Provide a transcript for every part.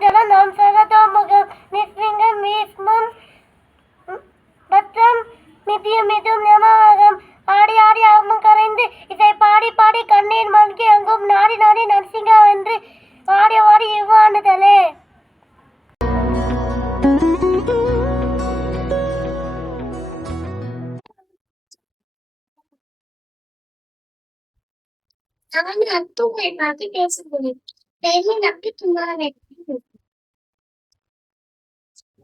ஜலம் நாம் சகதோமுகம் நிஸ்லிங்கம் வீஸ்மம் பத்திரம் மிதியும் மிதும் ஆடி ஆடி கரைந்து பாடி பாடி கண்ணீர் மல்கி அங்கும் நாடி நாடி நரசிங்கா என்று வாடி ஆடி இவ்வாண்டுதலே அவன் பார்த்து பெரிய நம்பி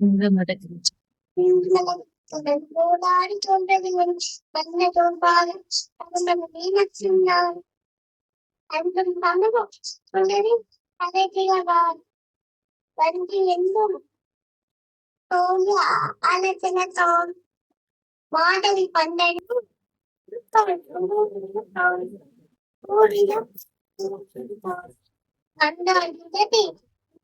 இந்த மடக்கு வந்த தோன்பாக அவன் வீணார் அன்பும் தமிழும் தொடரி அழைக்கிறார் வந்து எங்கும் தோன்றி உதவி.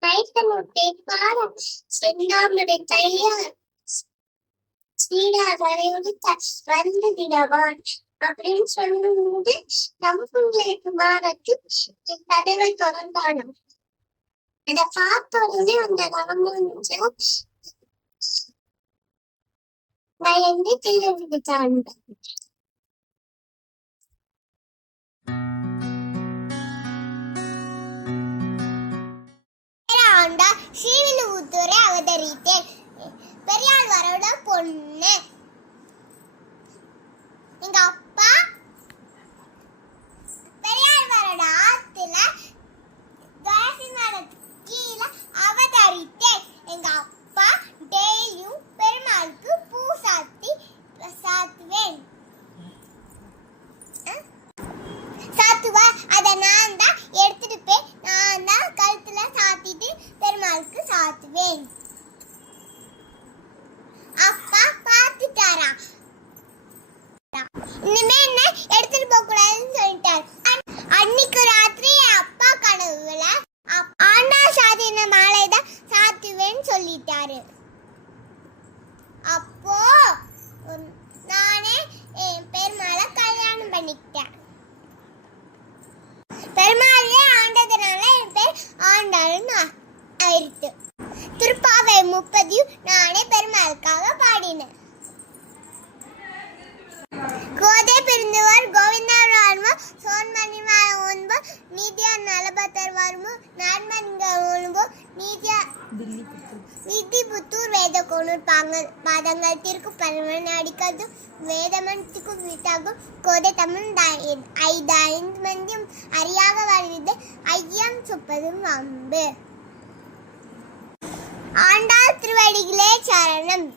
நைத்தமுட்டை பாரம் செந்தாமரை தையார் ஸ்ரீராதரையோடு வந்து விடவான் அப்படின்னு சொல்லும்போது நம்புங்களுக்கு மாறத்து கதவை திறந்தாலும் இதை பார்த்த உடனே அந்த ராமானுஜன் பயந்து கீழே Thank you. ஸ்ரீவில்லிபுத்தூரை அவதரித்தேன். பெரியாள் வரோட பொண்ணு. நலபத்தர் வருமோ நான்மணிங்க ஒன்போ நீதியா விதி புத்தூர் வேத கோணூர் பாங்கல் பாதங்கள் திருக்கு பரமன் அடிக்கது வேதமன்த்துக்கு விட்டாகும். கோதை தமிழ் ஐந்து ஐந்து மந்தியம் அறியாக வாழ்விது ஐயம் சொப்பதும் அம்பு. ஆண்டாள் திருவடிகளே சரணம்.